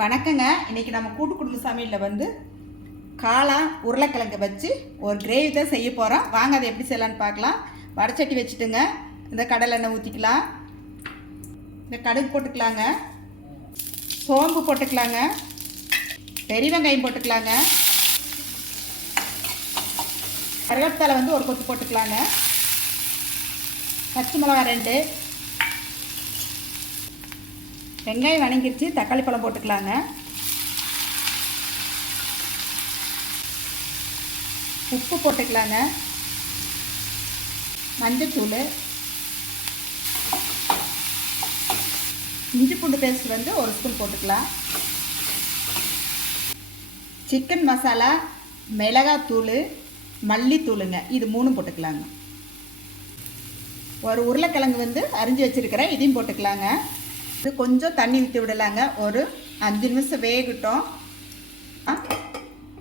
வணக்கங்க. இன்றைக்கி நம்ம கூட்டு குடும்ப சமையலில் வந்து காளான் உருளைக்கிழங்கு வச்சு ஒரு கிரேவி தான் செய்ய போகிறோம். வாங்க அதை எப்படி செய்யலான்னு பார்க்கலாம். வடைச்சட்டி வச்சுட்டுங்க, இந்த கடலை எண்ணெய் ஊற்றிக்கலாம், இந்த கடுகு போட்டுக்கலாங்க, சோம்பு போட்டுக்கலாங்க, பெரிய வெங்காயம் போட்டுக்கலாங்க, கருவேப்பிலை வந்து ஒரு கொத்து போட்டுக்கலாங்க, பச்சை மிளகா 2, வெங்காயம் வணங்கிருச்சு, தக்காளி பழம் போட்டுக்கலாங்க, உப்பு போட்டுக்கலாங்க, மஞ்சத்தூள், இஞ்சி பூண்டு பேஸ்ட் வந்து ஒரு ஸ்பூன் போட்டுக்கலாம், சிக்கன் மசாலா, மிளகாத்தூள், மல்லித்தூளுங்க, இது 3 போட்டுக்கலாங்க. ஒரு உருளைக்கிழங்கு வந்து அரிஞ்சு வச்சுருக்கிறேன், இதையும் போட்டுக்கலாங்க. இது கொஞ்சம் தண்ணி ஊற்றி விடலாங்க. ஒரு 5 நிமிஷம் வேகட்டும்.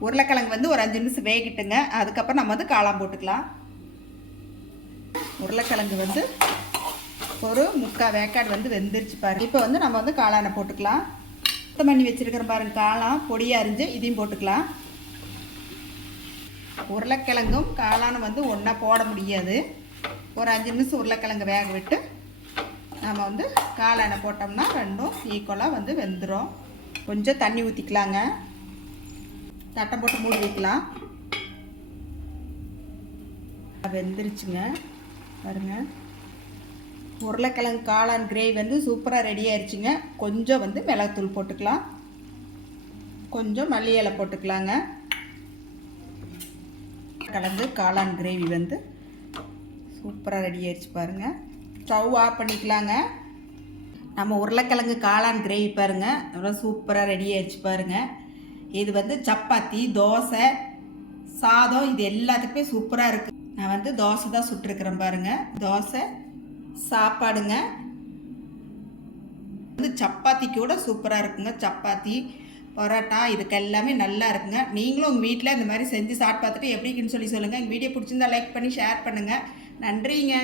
உருளைக்கிழங்கு வந்து ஒரு 5 நிமிஷம் வேகட்டுங்க. அதுக்கப்புறம் நம்ம வந்து காளான் போட்டுக்கலாம். உருளைக்கிழங்கு வந்து ஒரு 3/4 வேக்காடு வந்து வெந்துருச்சு பாருங்க. இப்போ வந்து நம்ம வந்து காளானை போட்டுக்கலாம். சுத்தம் பண்ணி வச்சுருக்கிறோம் பாருங்க, காளான் பொடியாக அரிஞ்சு இதையும் போட்டுக்கலாம். உருளைக்கிழங்கும் காளானும் வந்து ஒன்றா போட முடியாது. ஒரு 5 நிமிஷம் உருளைக்கிழங்கு வேக விட்டு நம்ம வந்து காளானை போட்டோம்னா ரெண்டும் ஈக்குவலாக வந்து வெந்துடும். கொஞ்சம் தண்ணி ஊற்றிக்கலாங்க. தட்டை போட்டு மூடி வைக்கலாம். வெந்துருச்சுங்க பாருங்க. உருளைக்கிழங்கு காளான் கிரேவி வந்து சூப்பராக ரெடி ஆயிடுச்சுங்க. கொஞ்சம் வந்து மிளகுத்தூள் போட்டுக்கலாம், கொஞ்சம் மல்லி இலை போட்டுக்கலாங்க. கலந்து காளான் கிரேவி வந்து சூப்பராக ரெடி ஆயிடுச்சு பாருங்கள். ஸ்டவ் ஆஃப் பண்ணிக்கலாங்க. நம்ம உருளைக்கிழங்கு காளான் கிரேவி பாருங்கள் அவ்வளோ சூப்பராக ரெடி ஆயிடுச்சு பாருங்கள். இது வந்து சப்பாத்தி, தோசை, சாதம் இது எல்லாத்துக்குமே சூப்பராக இருக்குது. நான் வந்து தோசை தான் சுட்டுருக்கிறேன் பாருங்கள். தோசை சாப்பாடுங்க வந்து சப்பாத்தி கூட சூப்பராக இருக்குங்க. சப்பாத்தி, பரோட்டா இதுக்கு எல்லாமே நல்லா இருக்குங்க. நீங்களும் உங்கள் வீட்டில் இந்த மாதிரி செஞ்சு சாப்பிட்டு பார்த்துட்டு எப்படி இருக்குன்னு சொல்லி சொல்லுங்கள். எங்கள் வீடியோ பிடிச்சிருந்தா லைக் பண்ணி ஷேர் பண்ணுங்கள். நன்றிங்க.